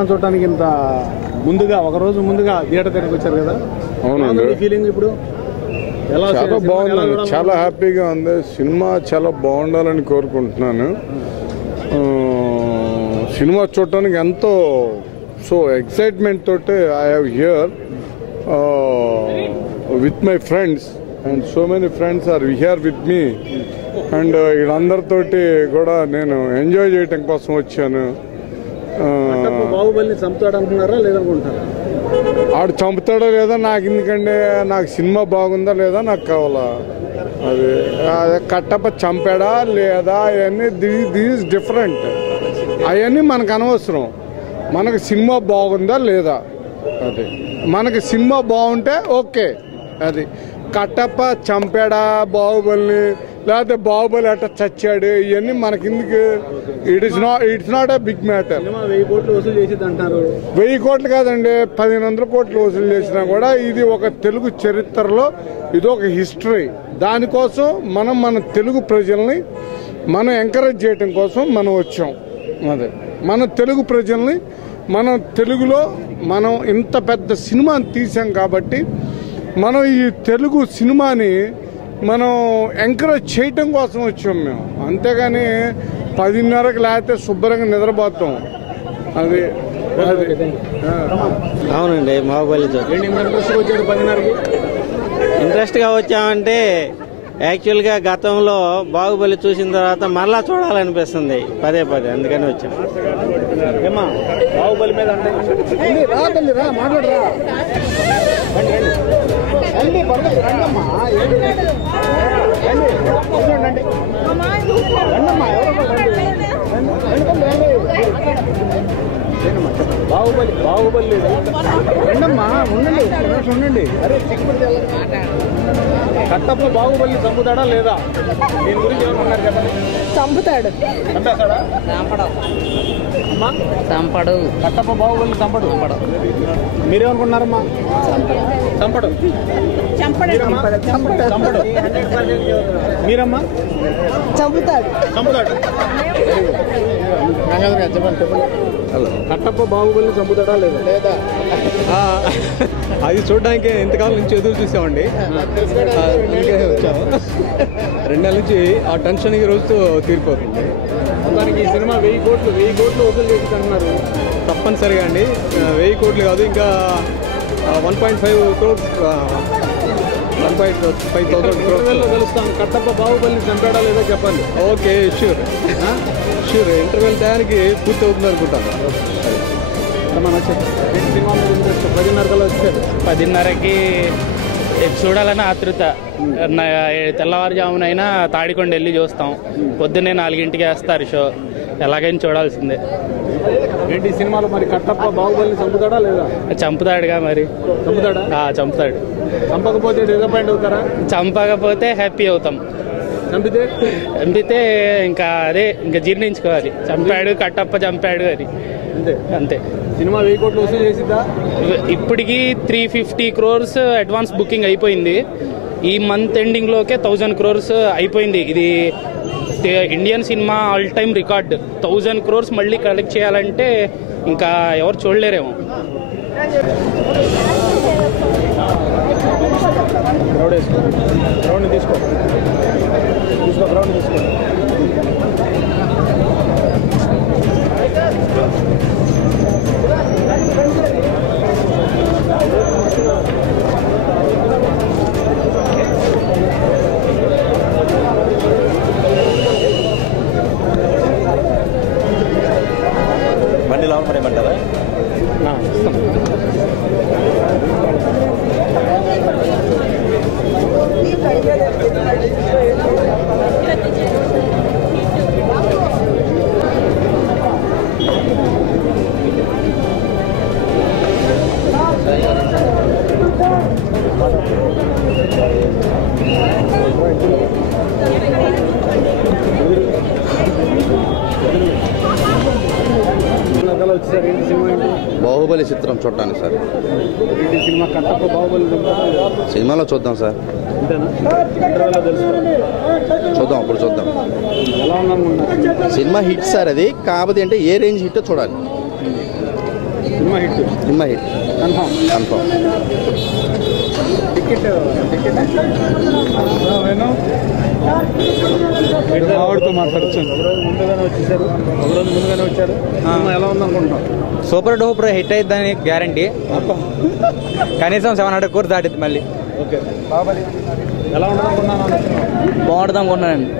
పుష్పం చూడటానికి ఇంత ముందుగా ఒక రోజు ముందుగా థియేటర్ దగ్గరికి వచ్చారు కదా? అవునండి. ఫీలింగ్ ఇప్పుడు చాలా బాగుందండి, చాలా హ్యాపీగా ఉంది. సినిమా చాలా బాగుండాలని కోరుకుంటున్నాను. సినిమా చూడటానికి ఎంతో ఎక్సైట్మెంట్ తోటి I have here with my friends and so many friends are here with me and వీళ్ళందరితోటి కూడా నేను ఎంజాయ్ చేయటం కోసం వచ్చాను. బాహుబలిని చంపుతాడు అనుకున్నారా లేదనుకుంటారా? ఆడు చంపుతాడో లేదా నాకు ఎందుకంటే, నాకు సినిమా బాగుందా లేదా నాకు కావాలా. అది కట్టప్ప చంపాడా లేదా అవన్నీ దిస్ డిఫరెంట్. అవన్నీ మనకు అనవసరం. మనకు సినిమా బాగుందా లేదా, అది మనకి సినిమా బాగుంటే ఓకే. అది కట్టప్ప చంపాడా బాహుబలిని, లేకపోతే బాహుబలి అట్ట చచ్చాడు, ఇవన్నీ మనకిందుకు. It's not a big matter. 1000 కోట్లు వసూలు చేసేది అంటారు. 1000 కోట్లు కాదండి, 1500 కోట్లు వసూలు చేసినా కూడా ఇది ఒక తెలుగు చరిత్రలో ఇది ఒక హిస్టరీ. దానికోసం మన తెలుగు ప్రజల్ని మనం ఎంకరేజ్ చేయటం కోసం మనం వచ్చాం. అదే మన తెలుగు ప్రజల్ని మనం తెలుగులో మనం ఇంత పెద్ద సినిమాని తీసాం కాబట్టి మనం ఈ తెలుగు సినిమాని మనం ఎంకరేజ్ చేయటం కోసం వచ్చాం మేము. అంతేగాని 10:30కి లేకపోతే శుభ్రంగా నిద్రపోతాం. అది అవునండి. బాహుబలి ఇంట్రెస్ట్గా వచ్చామంటే యాక్చువల్గా గతంలో బాహుబలి చూసిన తర్వాత మళ్ళా చూడాలనిపిస్తుంది పదే పదే, అందుకని వచ్చాం. బాహుబలి మీద మాట్లాడరా బాహుబలి రండమ్మా, ఉండండి. అరే కట్టప్ప బాహుబలి చంపుతాడా లేదా, దీని గురించి ఏమన్నారు చెప్పండి. చంపుతాడు. చంపడు. కట్టప్ప బాహుబలి చంపడు. మీరేమనుకున్నారమ్మా? చంపడు. మీరమ్మా? చంపుతాడు. చెప్పండి. కట్టప్ప బాహుబలిని చంపుతాడా లేదా? అది చూడడానికి ఎంతకాలం నుంచి ఎదురు చూసామండి, అందుకే వచ్చాము. 2 నెలల నుంచి ఆ టెన్షన్ ఈ రోజుతో తీరిపోతుంది. మొత్తానికి ఈ సినిమా 1000 కోట్లు వసూలు చేసి అంటున్నారు. తప్పనిసరిగా అండి, 1000 కోట్లు కాదు, ఇంకా 1.5 crores 1.5000 crores కలుస్తాం. కట్టప్ప బాహుబలిని చంపాడా లేదా చెప్పండి. Okay, sure. ఇంటర్వెల్ టయానికి పూర్తి అవుతుంది అనుకుంటాను. సినిమా మీద ఇంట్రెస్ట్ 10:30 వచ్చాడు. 10:30కి చూడాలని ఆతృత. తెల్లవారుజామునైనా తాడికొండ వెళ్ళి చూస్తాం. పొద్దున్నే 4ంటికి వేస్తారు షో. ఎలాగైనా చూడాల్సిందే. ఏంటి సినిమాలో మరి కట్టప్ప బాహుబలిని చంపుతాడా లేదా? చంపుతాడుగా మరి. చంపుతాడా? చంపుతాడు. చంపకపోతే డిసప్పాయింట్ అవుతారా? చంపకపోతే హ్యాపీ అవుతాం. చంపితే ఇంకా జీర్ణించుకోవాలి. చంపాడు, కట్టప్ప చంపాడు అని. అంతే. సినిమా 1000 కోట్లు వసూలు చేసిద్దా? ఇప్పటికి 350 crores అడ్వాన్స్ బుకింగ్ అయిపోయింది. ఈ మంత్ ఎండింగ్లోకే 1000 crores అయిపోయింది. ఇది Indian cinema all time record. 1000 crores మళ్ళీ కలెక్ట్ చేయాలంటే ఇంకా ఎవరు చూడలేరేమో. గ్రౌండ్ తీసుకో. బండి లోపల పడేయమంటారా? బాహుబలి చిత్రం చూడటానికి సార్. సినిమా కట్టప్ప బాహుబలి సినిమాలో చూద్దాం సార్. చూద్దాం, అప్పుడు చూద్దాం. ఎలా ఉందనుకుంటున్నారు? Cinema hit sir. అది కాకపోతే అంటే ఏ రేంజ్ హిట్ చూడాలి. Cinema hit confirm. టికెట్ ఆవిడతో మాట్లాడచ్చు. ముందుగానే వచ్చేసారు, ఒకరోజు ముందుగానే వచ్చారు. ఎలా ఉందనుకుంటున్నాం? సూపర్ డూపర్ హిట్ అయిద్దని గ్యారంటీ. కనీసం 700 కోర్స్ దాటిద్ది మళ్ళీ. ఓకే, బాహుబలి ఎలా ఉందనుకున్నాను? బాగుంటుంది అనుకుంటున్నానండి.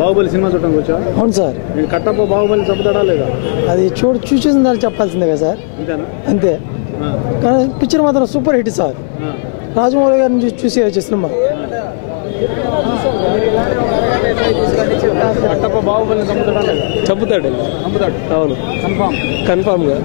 బాహుబలి సినిమా చూడడానికి వచ్చా? అవును సార్. నేను కట్టప్ప బాహుబలి చంపుతాడా లేదా? అది చూసిన దాన్ని చెప్పాల్సిందే కదా సార్. అంతేనా? అంతే. కానీ పిక్చర్ మాత్రం సూపర్ హిట్ సార్. రాజమౌళి గారిని చూసి వచ్చే సినిమా. కట్టప్ప బాహుబలిని చంపుతాడా లేదా? చంపుతాడు. చంపుతాడు. అవును, కన్ఫామ్. కన్ఫామ్గా.